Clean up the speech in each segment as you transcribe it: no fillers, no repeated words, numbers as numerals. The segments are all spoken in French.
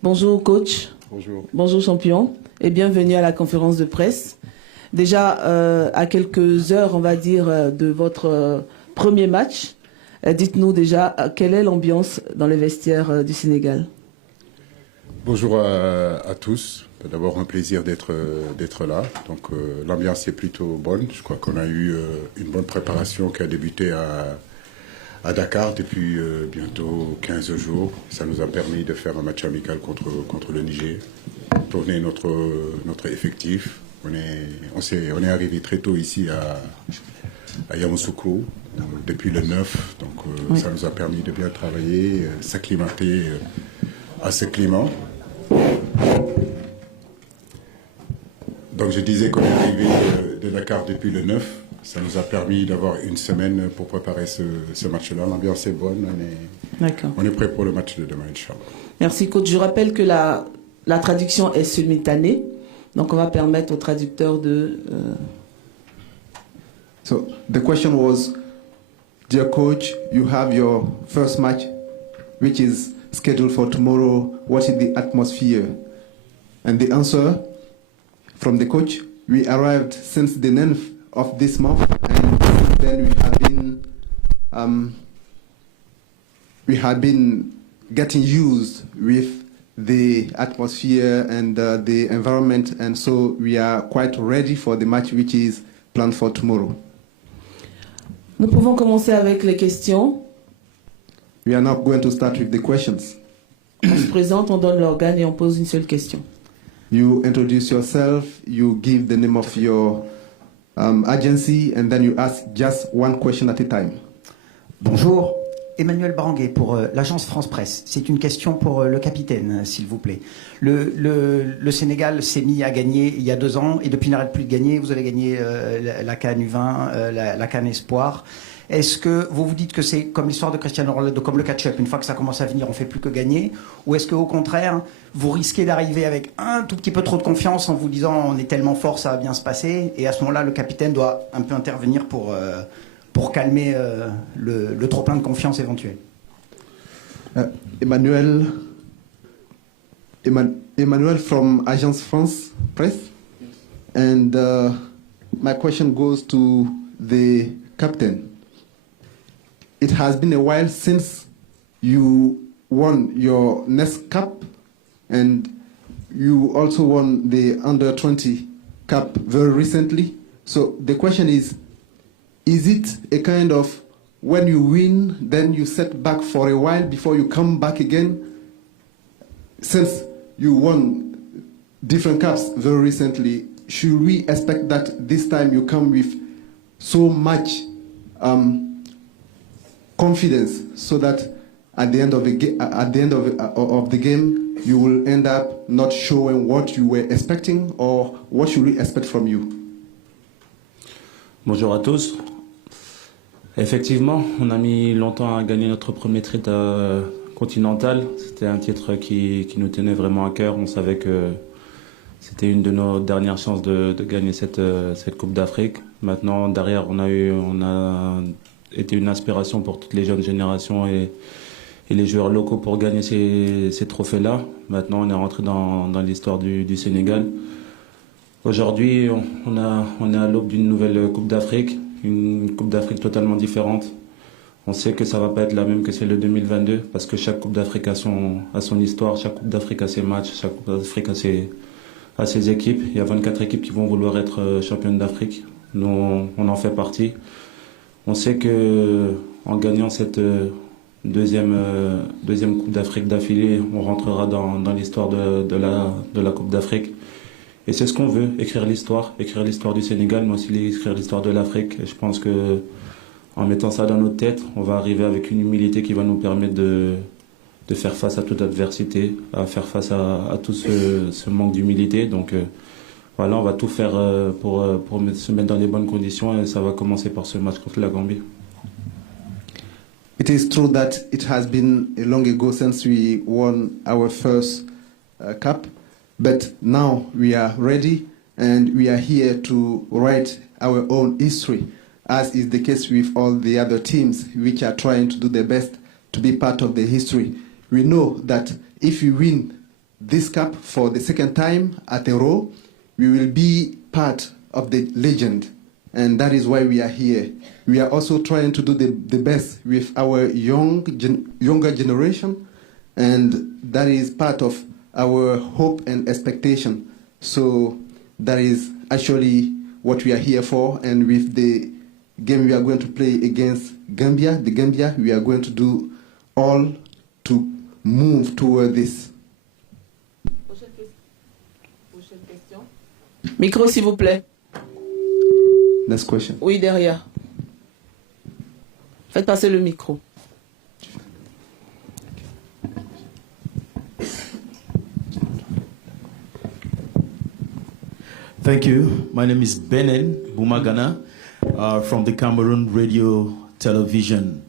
Bonjour coach. Bonjour. Bonjour champion et bienvenue à la conférence de presse. Déjà à quelques heures, on va dire, de votre premier match, dites-nous déjà quelle est l'ambiance dans les vestiaires du Sénégal. Bonjour à tous. C'est d'abord un plaisir d'être là. Donc l'ambiance est plutôt bonne. Je crois qu'on a eu une bonne préparation qui a débuté à Dakar depuis bientôt 15 jours. Ça nous a permis de faire un match amical contre le Niger, tourner notre effectif. On est arrivé très tôt ici à Yamoussoukro depuis le 9. Donc oui. Ça nous a permis de bien travailler, s'acclimater à ce climat. Donc je disais qu'on est arrivé de Dakar depuis le 9. Ça nous a permis d'avoir une semaine pour préparer ce match-là. L'ambiance est bonne. On est prêt pour le match de demain, Inch'Allah. Merci coach. Je rappelle que la traduction est simultanée. Donc on va permettre aux traducteurs de... So the question was, dear coach, you have your first match, which is scheduled for tomorrow. What is the atmosphere? And the answer from the coach, we arrived since the 9th of this month, and then we had been getting used with the atmosphere and the environment, and so we are quite ready for the match which is planned for tomorrow. Nous pouvons commencer avec les questions. We are now going to start with the questions. On se présente, on donne l'organe et on pose une seule question. You introduce yourself, you give the name of your agency, and then you ask just one question at a time. Bonjour, Emmanuel Baranguet pour l'agence France Presse. C'est une question pour le capitaine, s'il vous plaît. Le Sénégal s'est mis à gagner il y a 2 ans et depuis n'arrête plus de gagner. Vous avez gagné la CAN U20, la CAN Espoir. Est-ce que vous vous dites que c'est comme l'histoire de Cristiano Ronaldo, comme le catch-up, une fois que ça commence à venir, on ne fait plus que gagner? Ou est-ce qu'au contraire, vous risquez d'arriver avec un tout petit peu trop de confiance en vous disant on est tellement fort, ça va bien se passer, et à ce moment-là, le capitaine doit un peu intervenir pour calmer le trop-plein de confiance éventuel? Emmanuel from Agence France Presse. And my question goes to the captain. It has been a while since you won your next cup, and you also won the Under-20 Cup very recently. So the question is it a kind of when you win, then you set back for a while before you come back again? Since you won different cups very recently, should we expect that this time you come with so much confidence, so that at the end of the game, you will end up not showing what you were expecting, or what should we expect from you? Bonjour à tous. Effectivement, on a mis longtemps à gagner notre premier titre continental. C'était un titre qui nous tenait vraiment à cœur. On savait que c'était une de nos dernières chances de gagner cette Coupe d'Afrique. Maintenant, derrière, on a été une inspiration pour toutes les jeunes générations et les joueurs locaux pour gagner ces trophées-là. Maintenant, on est rentré dans l'histoire du Sénégal. Aujourd'hui, on est à l'aube d'une nouvelle Coupe d'Afrique, une Coupe d'Afrique totalement différente. On sait que ça va pas être la même que celle de 2022, parce que chaque Coupe d'Afrique a son histoire, chaque Coupe d'Afrique a ses matchs, chaque Coupe d'Afrique a ses équipes. Il y a 24 équipes qui vont vouloir être championnes d'Afrique. Nous, on en fait partie. On sait que en gagnant cette deuxième Coupe d'Afrique d'affilée, on rentrera dans l'histoire de la Coupe d'Afrique. Et c'est ce qu'on veut, écrire l'histoire du Sénégal, mais aussi écrire l'histoire de l'Afrique. Et je pense que en mettant ça dans notre tête, on va arriver avec une humilité qui va nous permettre de faire face à toute adversité, à faire face à tout ce manque d'humilité. Donc voilà, on va tout faire pour se mettre dans les bonnes conditions, et ça va commencer par ce match contre la Gambie. It is true that it has been a long ago since we won our first cup, but now we are ready and we are here to write our own history, as is the case with all the other teams which are trying to do their best to be part of the history. We know that if we win this cup for the second time at a row, we will be part of the legend. And that is why we are here. We are also trying to do the best with our younger generation, and that is part of our hope and expectation. So that is actually what we are here for. And with the game we are going to play against Gambia, we are going to do all to move toward this. Prochaine question. Micro, s'il vous plaît. Next question. Oui, derrière. Faites passer le micro. Thank you. My name is Benen Bumagana from the Cameroon Radio Television.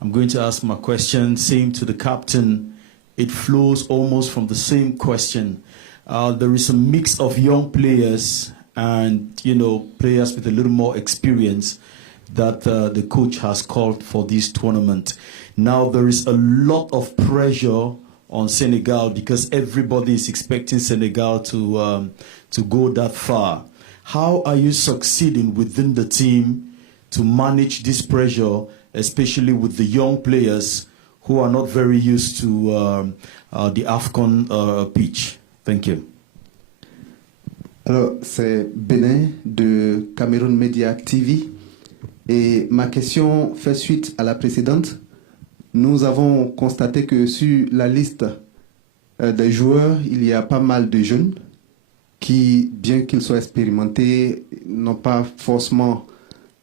I'm going to ask my question, same to the captain. It flows almost from the same question. There is a mix of young players and, players with a little more experience that the coach has called for this tournament. Now, there is a lot of pressure on Senegal because everybody is expecting Senegal to go that far. How are you succeeding within the team to manage this pressure, especially with the young players who are not very used to the AFCON pitch? Thank you. Alors, c'est Benin de Cameroon Media TV. Et ma question fait suite à la précédente. Nous avons constaté que sur la liste des joueurs, il y a pas mal de jeunes qui, bien qu'ils soient expérimentés, n'ont pas forcément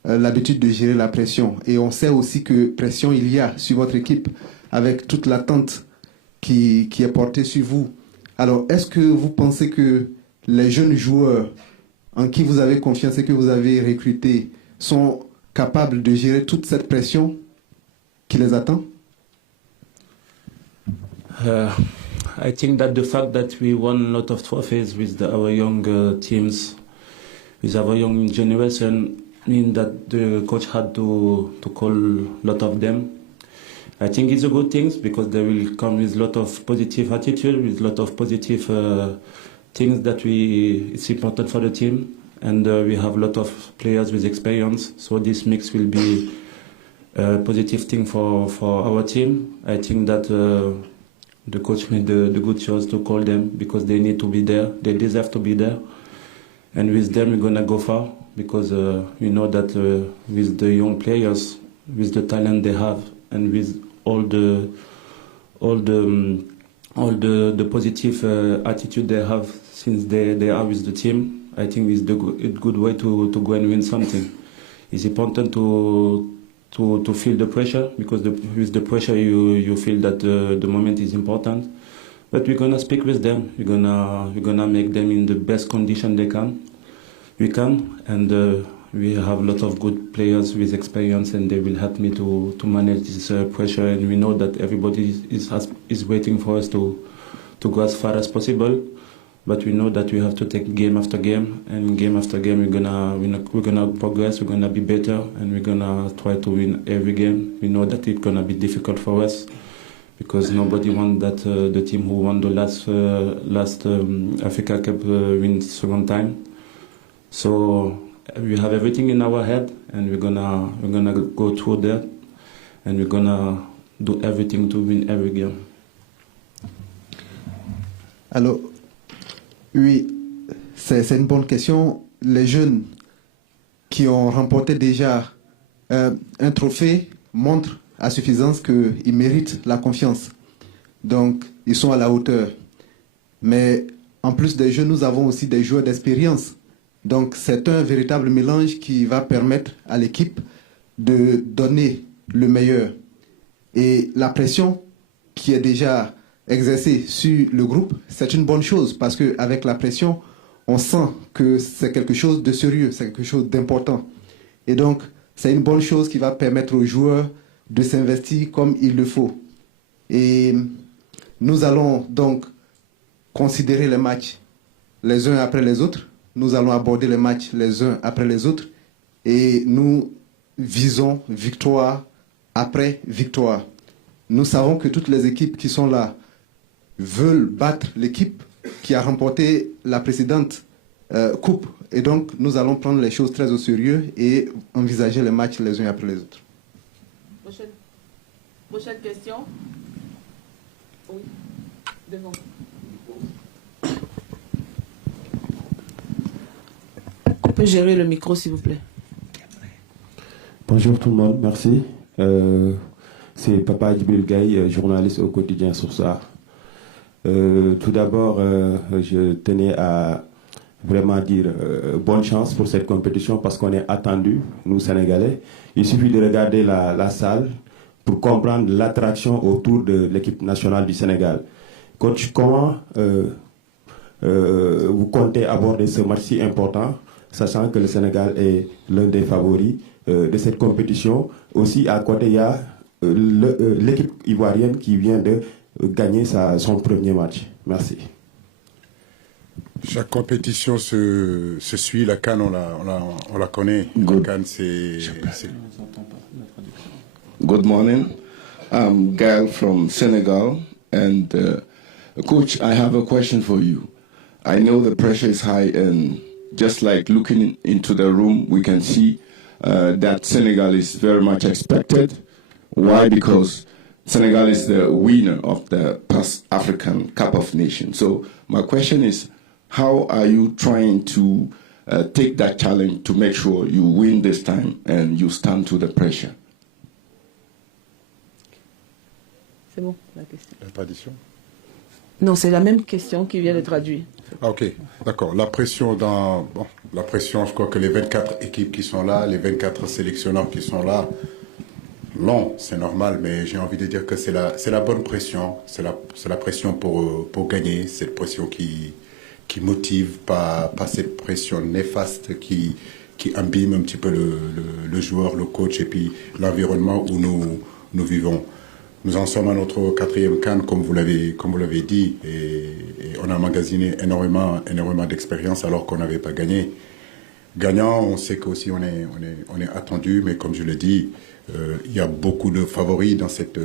l'habitude de gérer la pression. Et on sait aussi que pression il y a sur votre équipe avec toute l'attente qui est portée sur vous. Alors, est-ce que vous pensez que les jeunes joueurs en qui vous avez confiance et que vous avez recrutés sont capables de gérer toute cette pression qui les attend? I think that the fact that we won a lot of trophies with our young teams, with our young generation, mean that the coach had to call a lot of them. I think it's a good thing because they will come with a lot of positive attitude, with a lot of positive things that it's important for the team. And we have a lot of players with experience, so this mix will be a positive thing for our team. I think that the coach made the good choice to call them because they need to be there. They deserve to be there. And with them, we're going to go far because we know that with the young players, with the talent they have, and with all the positive attitude they have since they are with the team, I think it's a good way to go and win something. It's important to feel the pressure because with the pressure you feel that the moment is important. But we're gonna speak with them. We're gonna make them in the best condition we can, and we have a lot of good players with experience, and they will help me to manage this pressure. And we know that everybody is waiting for us to go as far as possible. But we know that we have to take game after game, and game after game we're gonna progress. We're gonna be better, and we're gonna try to win every game. We know that it's gonna be difficult for us because nobody wants that the team who won the last Africa Cup win second time. So we have everything in our head, and we're gonna go through that, and we're gonna do everything to win every game. Alors, oui, c'est une bonne question. Les jeunes qui ont remporté déjà un trophée montrent à suffisance qu'ils méritent la confiance. Donc, ils sont à la hauteur. Mais en plus des jeunes, nous avons aussi des joueurs d'expérience. Donc, c'est un véritable mélange qui va permettre à l'équipe de donner le meilleur. Et la pression qui est déjà exercée sur le groupe, c'est une bonne chose parce qu'avec la pression, on sent que c'est quelque chose de sérieux, c'est quelque chose d'important. Et donc, c'est une bonne chose qui va permettre aux joueurs de s'investir comme il le faut. Et nous allons donc considérer les matchs les uns après les autres. Nous allons aborder les matchs les uns après les autres. Et nous visons victoire après victoire. Nous savons que toutes les équipes qui sont là veulent battre l'équipe qui a remporté la précédente coupe. Et donc, nous allons prendre les choses très au sérieux et envisager les matchs les uns après les autres. Prochaine question. Oui, devant. On peut gérer le micro, s'il vous plaît. Bonjour tout le monde, merci. C'est Papa Djibril Gaye, journaliste au quotidien Source. Tout d'abord, je tenais à vraiment dire bonne chance pour cette compétition parce qu'on est attendu, nous Sénégalais. Il suffit de regarder la salle pour comprendre l'attraction autour de l'équipe nationale du Sénégal. Coach, comment vous comptez aborder ce match si important, sachant que le Sénégal est l'un des favoris de cette compétition? Aussi, à côté, il y a l'équipe ivoirienne qui vient de gagner son premier match. Merci. Chaque compétition se suit. La CAN, on la connaît. La CAN, c'est... Good morning. I'm Gael from Senegal. And Coach, I have a question for you. I know the pressure is high, and just like looking into the room, we can see that Senegal is very much expected. Why? Because Senegal is the winner of the past African Cup of Nations. So my question is, how are you trying to take that challenge to make sure you win this time and you stand to the pressure? C'est bon, la question. La tradition? Non, c'est la même question qui vient de traduire. Ah, ok, d'accord. La pression, je crois que les 24 équipes qui sont là, les 24 sélectionneurs qui sont là, non, c'est normal, mais j'ai envie de dire que c'est la bonne pression. C'est la pression pour gagner, cette pression qui motive, pas cette pression néfaste qui abîme un petit peu le joueur, le coach et puis l'environnement où nous vivons. Nous en sommes à notre 4e CAN, comme vous l'avez dit, et on a emmagasiné énormément d'expérience alors qu'on n'avait pas gagné. Gagnant, on sait qu'aussi on est attendu, mais comme je l'ai dit, il y a beaucoup de favoris dans cette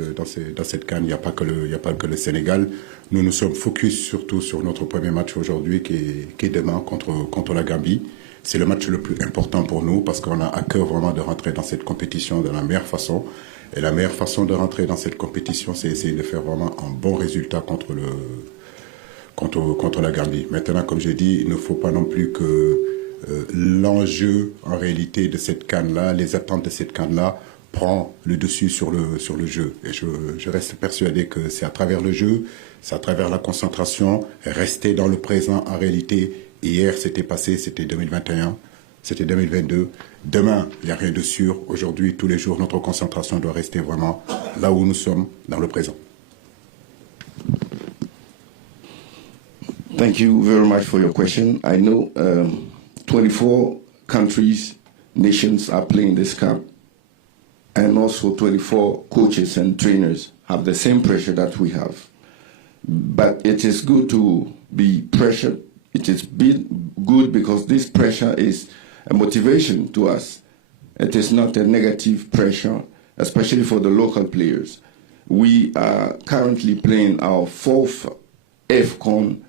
CAN. Il n'y a pas que le Sénégal. Nous sommes focus surtout sur notre premier match aujourd'hui, qui est demain contre la Gambie. C'est le match le plus important pour nous parce qu'on a à cœur vraiment de rentrer dans cette compétition de la meilleure façon. Et la meilleure façon de rentrer dans cette compétition, c'est essayer de faire vraiment un bon résultat contre la Gambie. Maintenant, comme je dis, il ne faut pas non plus que l'enjeu, en réalité, de cette CAN-là, les attentes de cette CAN-là, prend le dessus sur le jeu. Et je reste persuadé que c'est à travers le jeu, c'est à travers la concentration, rester dans le présent. En réalité, hier, c'était passé, c'était 2021. C'était 2022. Demain, il n'y a rien de sûr. Aujourd'hui, tous les jours, notre concentration doit rester vraiment là où nous sommes, dans le présent. Thank you very much for your question. I know 24 countries, nations are playing this cup. And also 24 coaches and trainers have the same pressure that we have. But it is good to be pressured. It is good because this pressure is a motivation to us. It is not a negative pressure, especially for the local players. We are currently playing our 4th AFCON,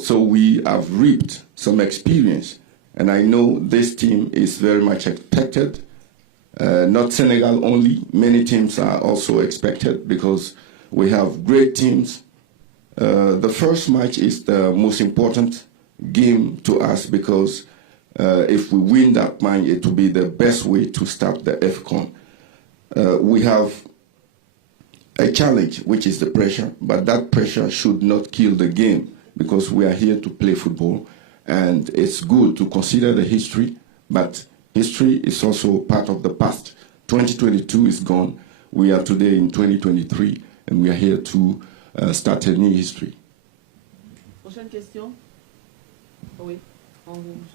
so we have reaped some experience. And I know this team is very much expected. Not Senegal only, many teams are also expected because we have great teams. The first match is the most important game to us because if we win that match, it will be the best way to start the AFCON. We have a challenge, which is the pressure, but that pressure should not kill the game because we are here to play football. And it's good to consider the history, but history is also part of the past. 2022 is gone. We are today in 2023, and we are here to start a new history. Prochaine question. Oui, en rouge.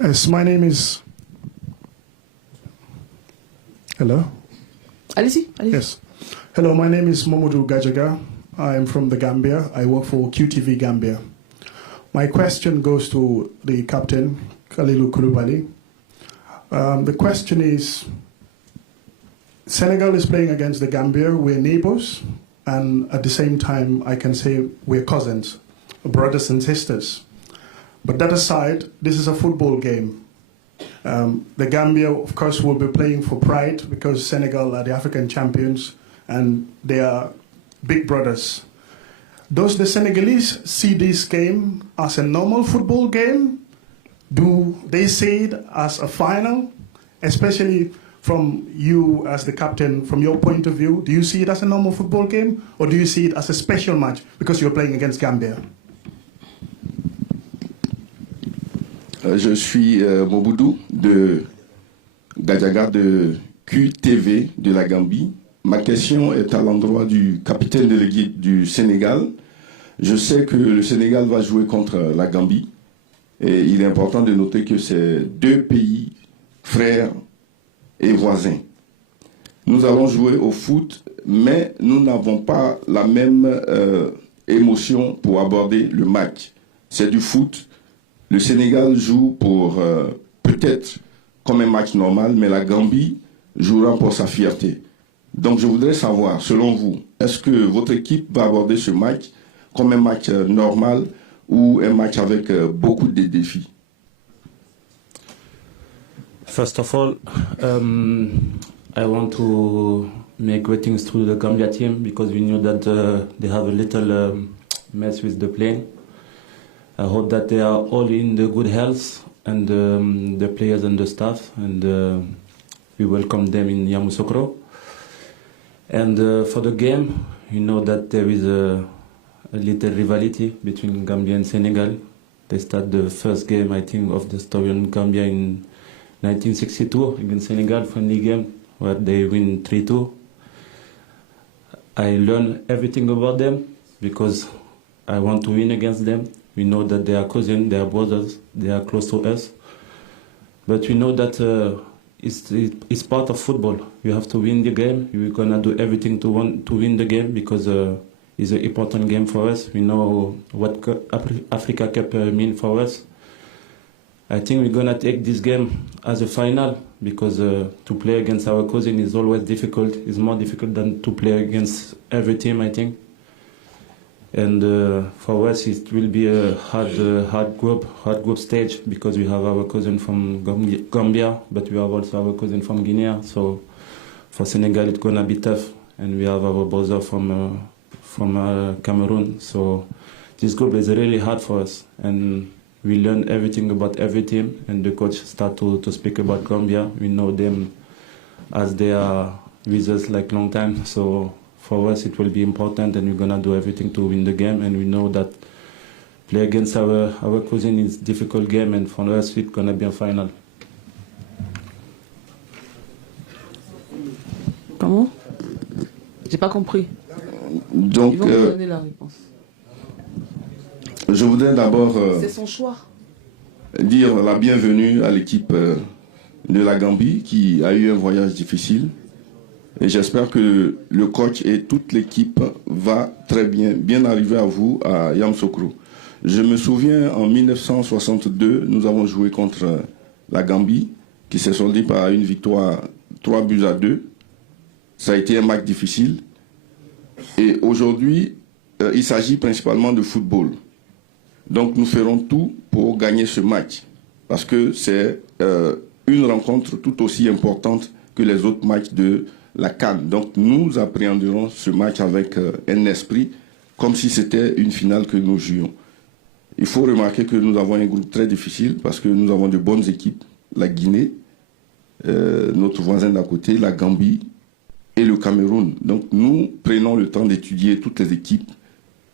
Yes, my name is... Hello? Allez-y. Yes. Hello, my name is Mamadou Gajaga. I am from the Gambia. I work for QTV Gambia. My question goes to the captain, Kalilu Koulibaly. The question is, Senegal is playing against the Gambia. We're neighbors, and at the same time, I can say we're cousins, brothers and sisters. But that aside, this is a football game. The Gambia, of course, will be playing for pride because Senegal are the African champions and they are big brothers. Does the Senegalese see this game as a normal football game? Do they see it as a final? Especially from you as the captain, from your point of view, do you see it as a normal football game or do you see it as a special match because you're playing against Gambia? Je suis Moboudou de Gadjaga de QTV de la Gambie. Ma question est à l'endroit du capitaine de l'équipe du Sénégal. Je sais que le Sénégal va jouer contre la Gambie et il est important de noter que c'est deux pays frères et voisins. Nous allons jouer au foot, mais nous n'avons pas la même émotion pour aborder le match. C'est du foot. Le Sénégal joue pour peut-être comme un match normal, mais la Gambie jouera pour sa fierté. Donc je voudrais savoir, selon vous, est-ce que votre équipe va aborder ce match comme un match normal ou un match avec beaucoup de défis? First of all, I want to make greetings to the Gambia team because we knew that they have a little mess with the plane. I hope that they are all in the good health and the players and the staff, and we welcome them in Yamoussoukro. And for the game, you know that there is a little rivalry between Gambia and Senegal. They start the first game, I think, of the story in Gambia in 1962 against Senegal, friendly game where they win 3-2. I learned everything about them because I want to win against them. We know that they are cousins, they are brothers, they are close to us. But we know that it's part of football. You have to win the game. We're going to do everything to win the game because it's an important game for us. We know what Africa Cup means for us. I think we're going to take this game as a final because to play against our cousin is always difficult. It's more difficult than to play against every team, I think. And for us, it will be a hard group stage because we have our cousin from Gambia, but we have also our cousin from Guinea. So for Senegal, it's gonna be tough, and we have our brother from Cameroon. So this group is really hard for us, and we learn everything about every team. And the coach start to speak about Gambia. We know them as they are with us like long time. So for us, it will be important, and we're gonna do everything to win the game. And we know that play against our cousin is a difficult game, and for us, it's gonna be a final. Comment? J'ai pas compris. Donc, ils vont vous donner la réponse. Je voudrais d'abord c'est son choix. Dire la bienvenue à l'équipe de la Gambie qui a eu un voyage difficile. Et j'espère que le coach et toute l'équipe va très bien arriver à vous à Yamoussoukro. Je me souviens, en 1962, nous avons joué contre la Gambie, qui s'est soldée par une victoire 3-2. Ça a été un match difficile. Et aujourd'hui, il s'agit principalement de football. Donc nous ferons tout pour gagner ce match, parce que c'est une rencontre tout aussi importante que les autres matchs de la CAN. Donc nous appréhenderons ce match avec un esprit comme si c'était une finale que nous jouions. Il faut remarquer que nous avons un groupe très difficile parce que nous avons de bonnes équipes. La Guinée, notre voisin d'à côté, la Gambie et le Cameroun. Donc nous prenons le temps d'étudier toutes les équipes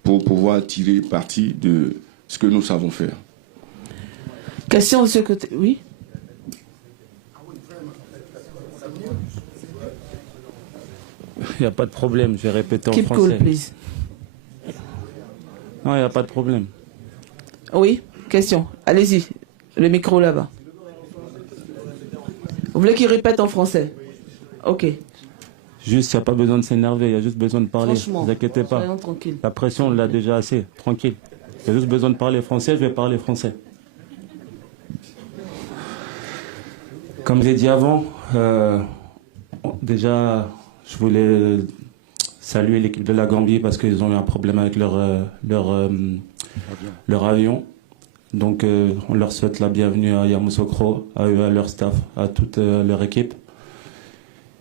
pour pouvoir tirer parti de ce que nous savons faire. Question de ce côté, oui. Il n'y a pas de problème, je vais répéter en Keep français. cool, please. Non, il n'y a pas de problème. Oui, question. Allez-y, le micro là-bas. Vous voulez qu'il répète en français? Ok. Juste, il n'y a pas besoin de s'énerver, il y a juste besoin de parler. Franchement, ne vous inquiétez pas. soyons tranquilles. La pression, on l'a déjà assez. Tranquille. Il y a juste besoin de parler français, je vais parler français. Comme j'ai dit avant, Déjà, je voulais saluer l'équipe de la Gambie parce qu'ils ont eu un problème avec leur avion. Donc, on leur souhaite la bienvenue à Yamoussoukro, à eux, à leur staff, à toute leur équipe.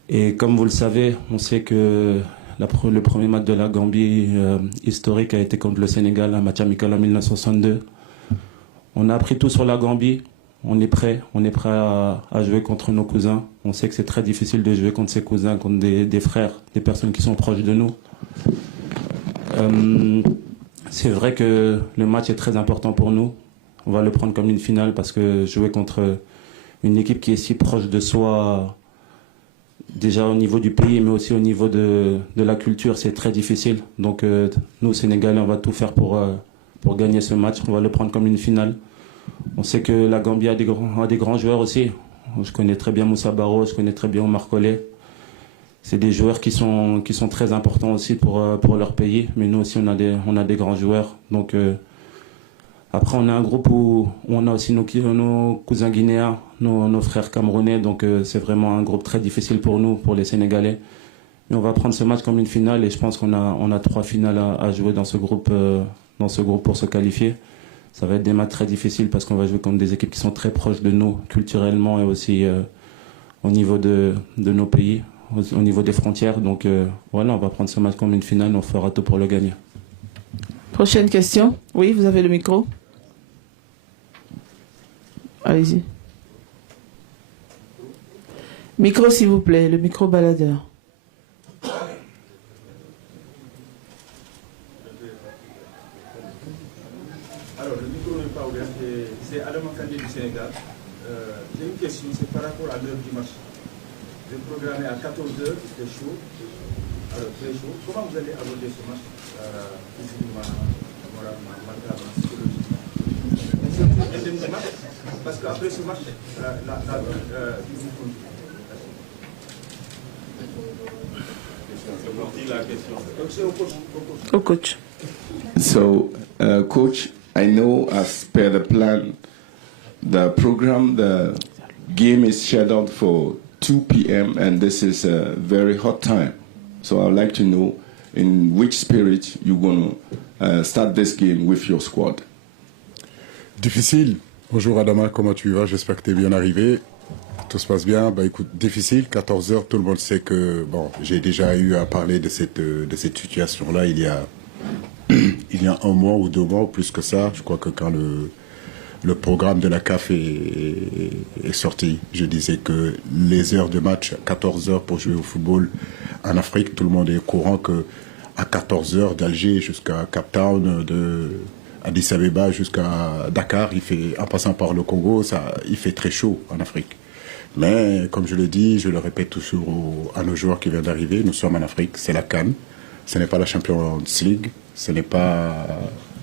Et comme vous le savez, on sait que le premier match de la Gambie historique a été contre le Sénégal, un match amical en 1962. On a appris tout sur la Gambie. On est prêt à jouer contre nos cousins. On sait que c'est très difficile de jouer contre ses cousins, contre des frères, des personnes qui sont proches de nous. C'est vrai que le match est très important pour nous. On va le prendre comme une finale parce que jouer contre une équipe qui est si proche de soi, déjà au niveau du pays, mais aussi au niveau de la culture, c'est très difficile. Donc nous, Sénégalais, on va tout faire pour gagner ce match. On va le prendre comme une finale. On sait que la Gambie a des grands joueurs aussi. Je connais très bien Moussa Barrow, je connais très bien Omar Colley. C'est des joueurs qui sont très importants aussi pour leur pays. Mais nous aussi, on a des grands joueurs. Donc après, on a un groupe où on a aussi nos cousins guinéens, nos frères camerounais. Donc c'est vraiment un groupe très difficile pour nous, pour les Sénégalais. Mais on va prendre ce match comme une finale et je pense qu'on a 3 finales à jouer dans ce groupe pour se qualifier. Ça va être des matchs très difficiles parce qu'on va jouer contre des équipes qui sont très proches de nous, culturellement et aussi au niveau de nos pays, au niveau des frontières. Donc voilà, on va prendre ce match comme une finale, on fera tout pour le gagner. Prochaine question. Oui, vous avez le micro. Allez-y. Micro, s'il vous plaît, le micro baladeur. C'est Adam Kandé du Sénégal. J'ai une question, c'est par rapport à l'heure du match. J'ai programmé à 14h, c'était chaud. Alors, très chaud. Comment vous allez aborder ce match physiquement, moralement, psychologiquement? Parce qu'après ce match, donc c'est au coach. So, coach, I know as per the plan, the program, the game is scheduled for 2 p.m. and this is a very hot time. So I'd like to know in which spirit you're going to start this game with your squad. Difficile. Bonjour Adama, comment tu vas? J'espère que tu es bien arrivé. Tout se passe bien. Bah écoute, difficile, 14h, tout le monde sait que, bon, j'ai déjà eu à parler de cette situation-là il y a 1 mois ou 2 mois, ou plus que ça. Je crois que quand le programme de la CAF est sorti, je disais que les heures de match, 14 heures pour jouer au football en Afrique, tout le monde est au courant que à 14 heures d'Alger jusqu'à Cape Town, de Addis Abeba jusqu'à Dakar, en passant par le Congo, il fait très chaud en Afrique. Mais comme je le dis, je le répète toujours à nos joueurs qui viennent d'arriver, nous sommes en Afrique, c'est la CAN, ce n'est pas la Champions League, ce n'est pas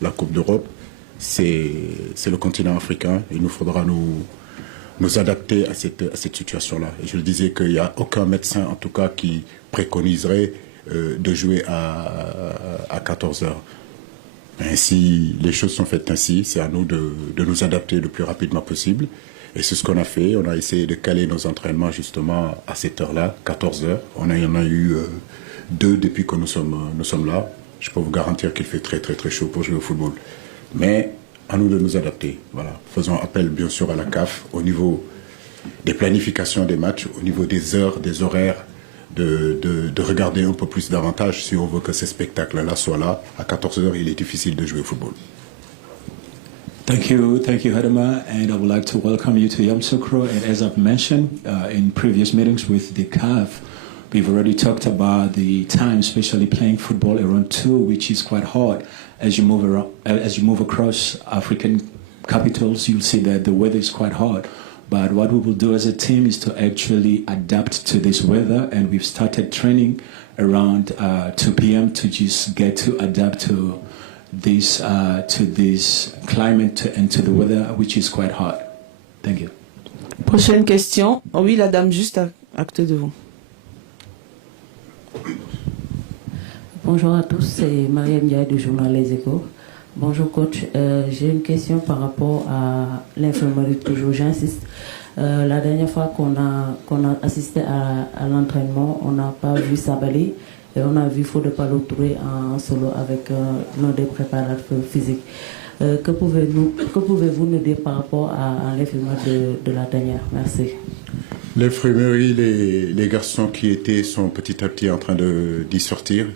la Coupe d'Europe, c'est le continent africain. Il nous faudra nous adapter à cette situation-là. Et je le disais qu'il n'y a aucun médecin, en tout cas, qui préconiserait de jouer à 14 heures. Mais si les choses sont faites ainsi, c'est à nous de nous adapter le plus rapidement possible. Et c'est ce qu'on a fait. On a essayé de caler nos entraînements justement à cette heure-là, 14 heures. On en a eu 2 depuis que nous sommes là. Je peux vous garantir qu'il fait très très très chaud pour jouer au football. Mais à nous de nous adapter. Voilà. Faisons appel bien sûr à la CAF au niveau des planifications des matchs, au niveau des heures, des horaires, de regarder un peu plus davantage si on veut que ces spectacles-là soient là. À 14 heures, il est difficile de jouer au football. Thank you, Hadama, and I would like to welcome you to Yamoussoukro. And as I've mentioned in previous meetings with the CAF, we've already talked about the time, especially playing football around 2, which is quite hard. As you move around, as you move across African capitals, you'll see that the weather is quite hard. But what we will do as a team is to actually adapt to this weather, and we've started training around 2 p.m. to just get to adapt to this climate and to the weather, which is quite hot. Thank you. Prochaine question. Oh oui, la dame juste à côté de vous. Bonjour à tous, c'est Marianne Ndiaye du journal Les Échos. Bonjour coach, j'ai une question par rapport à l'infirmerie, toujours j'insiste. La dernière fois qu'on a assisté à l'entraînement, on n'a pas vu Sabali et on a vu Fodé Ballo-Touré en solo avec l'un des préparateurs physiques. Que pouvez-vous nous dire par rapport à l'infirmerie de la dernière? Merci. L'infirmerie, les garçons qui étaient sont petit à petit en train d'y sortir.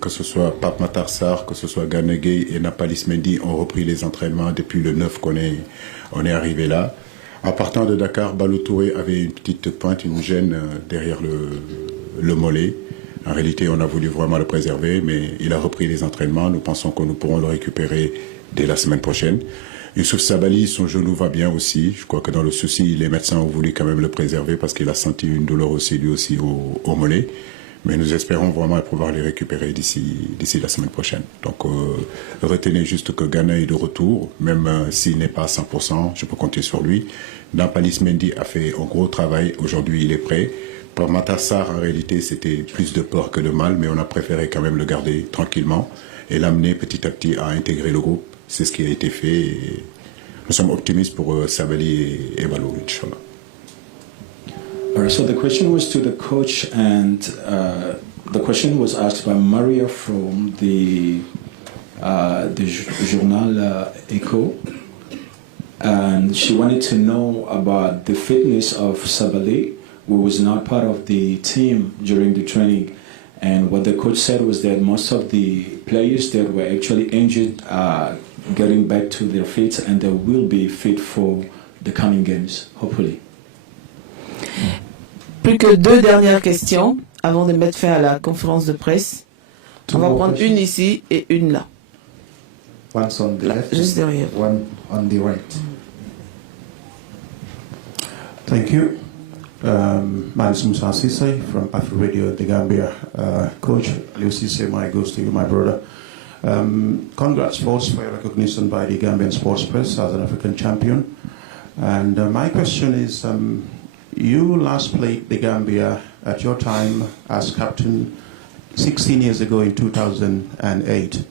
Que ce soit Pape Matar Sarr, que ce soit Gana Gueye et Nampalis Mendy ont repris les entraînements depuis le 9 qu'on est arrivé là. En partant de Dakar, Ballo-Touré avait une petite pointe, une gêne derrière le mollet. En réalité, on a voulu vraiment le préserver, mais il a repris les entraînements. Nous pensons que nous pourrons le récupérer dès la semaine prochaine. Youssouf Sabaly, son genou va bien aussi. Je crois que dans le souci, les médecins ont voulu quand même le préserver parce qu'il a senti une douleur aussi, lui aussi, au mollet. Mais nous espérons vraiment pouvoir les récupérer d'ici la semaine prochaine. Donc, retenez juste que Gana est de retour, même s'il n'est pas à 100%, je peux compter sur lui. Nampalis Mendy a fait un gros travail. Aujourd'hui, il est prêt. Pour Matar Sarr, en réalité, c'était plus de peur que de mal, mais on a préféré quand même le garder tranquillement et l'amener petit à petit à intégrer le groupe. C'est ce qui a été fait. Et nous sommes optimistes pour Sabaly et Ballo, Inch'Allah. All right, so the question was to the coach, and the question was asked by Maria from the journal Echo, and she wanted to know about the fitness of Sabaly, who was not part of the team during the training. And what the coach said was that most of the players that were actually injured are getting back to their feet, and they will be fit for the coming games, hopefully. Plus que 2 dernières questions avant de mettre fin à la conférence de presse. On va prendre une ici et une là. One on the left, juste derrière. One on the right. Thank you. My name is Musa Sisse from Afro Radio, The Gambia. Coach Aliou Cisse, my goes to you, my brother. Congrats first for your recognition by the Gambian Sports Press as an African champion. And my question is, you last played the Gambia at your time as captain 16 years ago in 2008.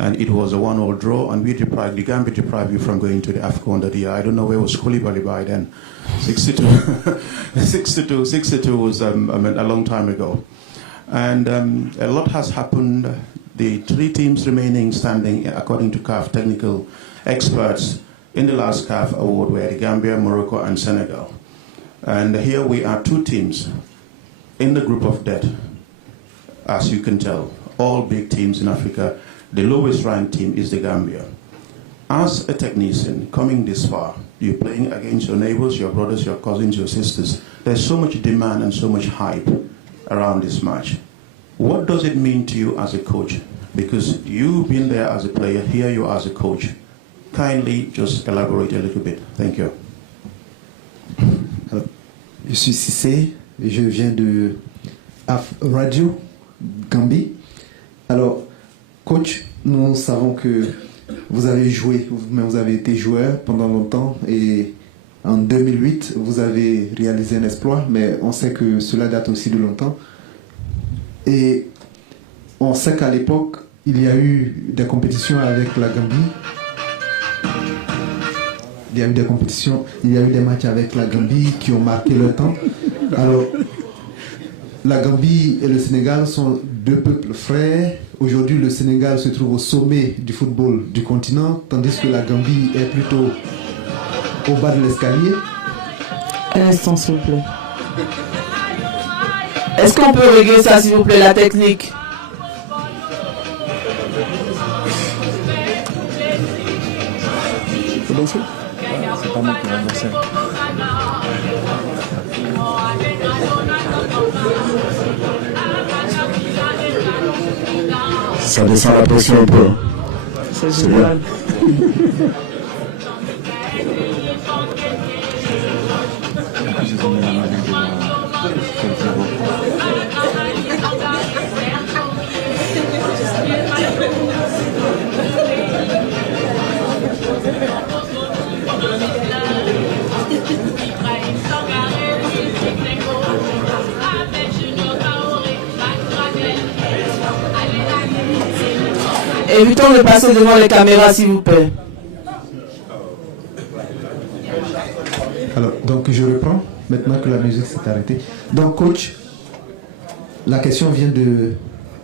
And it was a 1-1 draw, and the Gambia deprived you from going to the AFCON under the year. I don't know where was Koulibaly by then. 62 was a long time ago. And a lot has happened. The 3 teams remaining standing, according to CAF technical experts, in the last CAF award were the Gambia, Morocco, and Senegal. And here we are 2 teams in the group of death, as you can tell, all big teams in Africa. The lowest ranked team is the Gambia. As a technician coming this far, you're playing against your neighbors, your brothers, your cousins, your sisters. There's so much demand and so much hype around this match. What does it mean to you as a coach? Because you've been there as a player, here you are as a coach. Kindly just elaborate a little bit. Thank you. Alors, je suis Cissé et je viens de Radio Gambie. Alors, coach, nous savons que vous avez joué, vous avez été joueur pendant longtemps et en 2008, vous avez réalisé un exploit, mais on sait que cela date aussi de longtemps. Et on sait qu'à l'époque, il y a eu des compétitions avec la Gambie. Il y a eu des compétitions, il y a eu des matchs avec la Gambie qui ont marqué le temps. Alors, la Gambie et le Sénégal sont 2 peuples frères. Aujourd'hui, le Sénégal se trouve au sommet du football du continent, tandis que la Gambie est plutôt au bas de l'escalier. Un instant, s'il vous plaît. Est-ce qu'on peut régler ça, s'il vous plaît, la technique? C'est bon, c'est pas moi qui vais danser. Ça descend la pression un peu. C'est génial. Évitons de passer devant les caméras, s'il vous plaît. Alors, donc, Donc je reprends, maintenant que la musique s'est arrêtée. Donc coach, la question vient du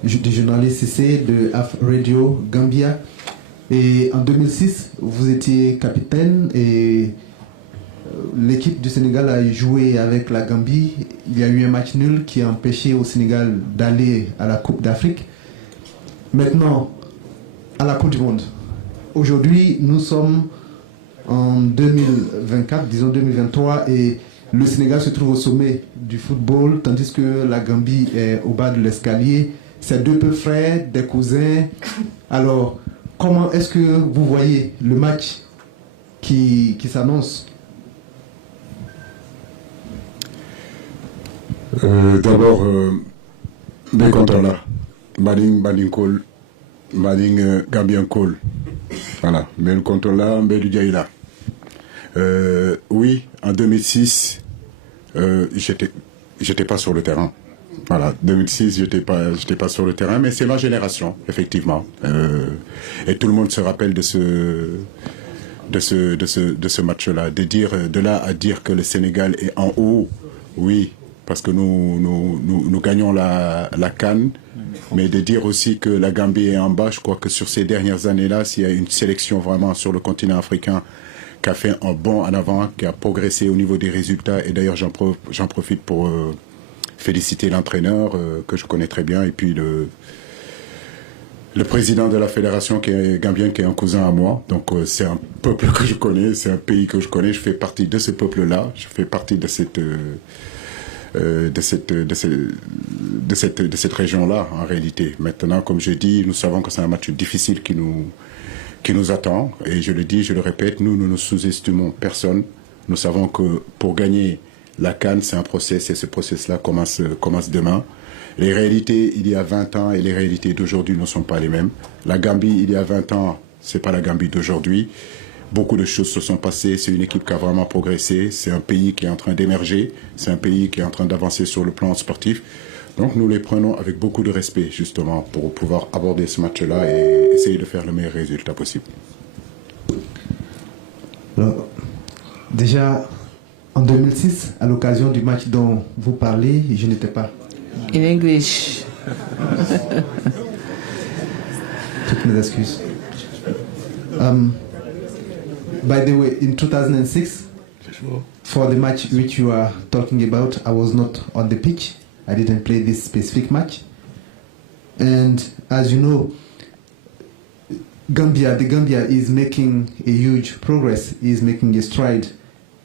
journaliste CC de AF Radio Gambia. Et en 2006, vous étiez capitaine et l'équipe du Sénégal a joué avec la Gambie. Il y a eu un match nul qui a empêché au Sénégal d'aller à la Coupe d'Afrique. Maintenant, à la Coupe du Monde. Aujourd'hui, nous sommes en 2024, disons 2023, et le Sénégal se trouve au sommet du football, tandis que la Gambie est au bas de l'escalier. C'est deux peu frères, des cousins. Alors, comment est-ce que vous voyez le match qui s'annonce? D'abord, bien content là. Bading Cole, Gambien Cole. Voilà, bien content là, bien du là. Oui, en 2006, j'étais pas sur le terrain. Voilà, 2006, j'étais pas sur le terrain, mais c'est ma génération, effectivement. Et tout le monde se rappelle de ce match-là. De là à dire que le Sénégal est en haut, oui, parce que nous gagnons la CAN, mais de dire aussi que la Gambie est en bas, je crois que sur ces dernières années-là, s'il y a une sélection vraiment sur le continent africain qui a fait un bond en avant, qui a progressé au niveau des résultats, et d'ailleurs j'en profite pour féliciter l'entraîneur que je connais très bien, et puis le président de la fédération qui est gambien, qui est un cousin à moi. Donc c'est un peuple que je connais, c'est un pays que je connais, je fais partie de ce peuple-là, je fais partie de cette région-là en réalité. Maintenant, comme je dis, nous savons que c'est un match difficile qui nous attend, et je le dis, je le répète, nous ne sous-estimons personne. Nous savons que pour gagner la CAN, c'est un process, et ce process-là commence demain. Les réalités il y a 20 ans et les réalités d'aujourd'hui ne sont pas les mêmes. La Gambie il y a 20 ans, c'est pas la Gambie d'aujourd'hui. Beaucoup de choses se sont passées, c'est une équipe qui a vraiment progressé, c'est un pays qui est en train d'émerger, c'est un pays qui est en train d'avancer sur le plan sportif. Donc nous les prenons avec beaucoup de respect justement pour pouvoir aborder ce match-là et essayer de faire le meilleur résultat possible. Alors, déjà, en 2006, à l'occasion du match dont vous parlez, je n'étais pas. In English. Toutes mes excuses. By the way, in 2006, for the match which you are talking about, I was not on the pitch. I didn't play this specific match. And as you know, the Gambia is making a huge progress, is making a stride.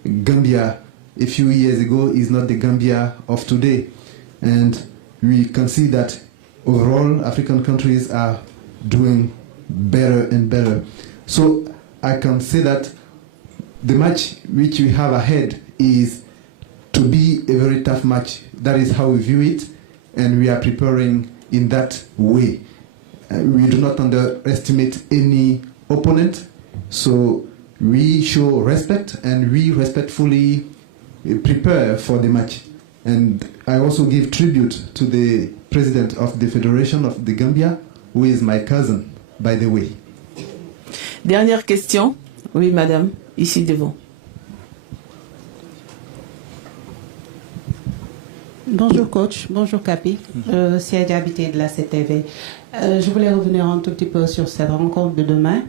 Gambia, a few years ago, is not the Gambia of today. And we can see that overall African countries are doing better and better. So I can say that the match which we have ahead is to be a very tough match. That is how we view it, and we are preparing in that way. We do not underestimate any opponent, so we show respect and we respectfully prepare for the match. And I also give tribute to the president of the Federation of the Gambia, who is my cousin, by the way. Dernière question. Oui, madame, ici devant. Bonjour coach, bonjour Capi, c'est Habité de la CTV. Je voulais revenir un tout petit peu sur cette rencontre de demain.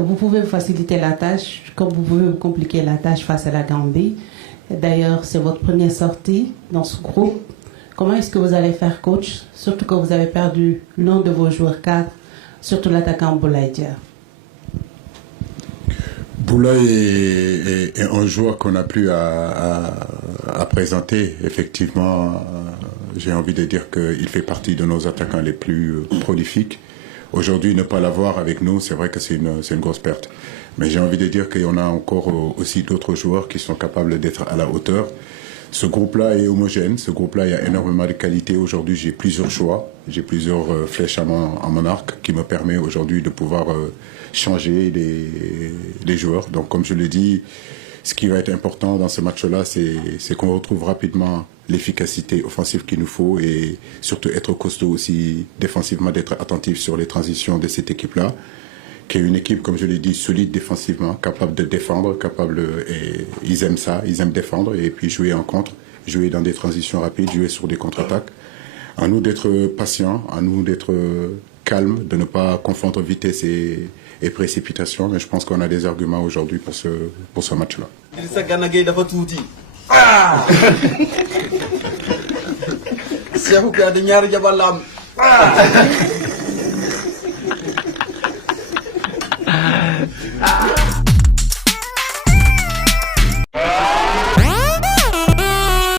Vous pouvez vous faciliter la tâche, comme vous pouvez vous compliquer la tâche face à la Gambie. D'ailleurs, c'est votre première sortie dans ce groupe. Comment est-ce que vous allez faire coach, surtout que vous avez perdu l'un de vos joueurs cadres, surtout l'attaquant Boulaye Dia? Boulaye est un joueur qu'on n'a plus à présenter. Effectivement, j'ai envie de dire qu'il fait partie de nos attaquants les plus prolifiques. Aujourd'hui, ne pas l'avoir avec nous, c'est vrai que c'est une grosse perte. Mais j'ai envie de dire qu'il y en a encore aussi d'autres joueurs qui sont capables d'être à la hauteur. Ce groupe-là est homogène, ce groupe-là, il y a énormément de qualité. Aujourd'hui, j'ai plusieurs choix, j'ai plusieurs flèches à mon arc qui me permet aujourd'hui de pouvoir changer les joueurs. Donc, comme je l'ai dit, ce qui va être important dans ce match-là, c'est qu'on retrouve rapidement l'efficacité offensive qu'il nous faut et surtout être costaud aussi défensivement, d'être attentif sur les transitions de cette équipe-là. qui est une équipe, comme je l'ai dit, solide défensivement, capable de défendre, et ils aiment ça, ils aiment défendre et puis jouer en contre, jouer dans des transitions rapides, jouer sur des contre-attaques. À nous d'être patients, à nous d'être calmes, de ne pas confondre vitesse et précipitation, mais je pense qu'on a des arguments aujourd'hui pour ce match-là. Ah!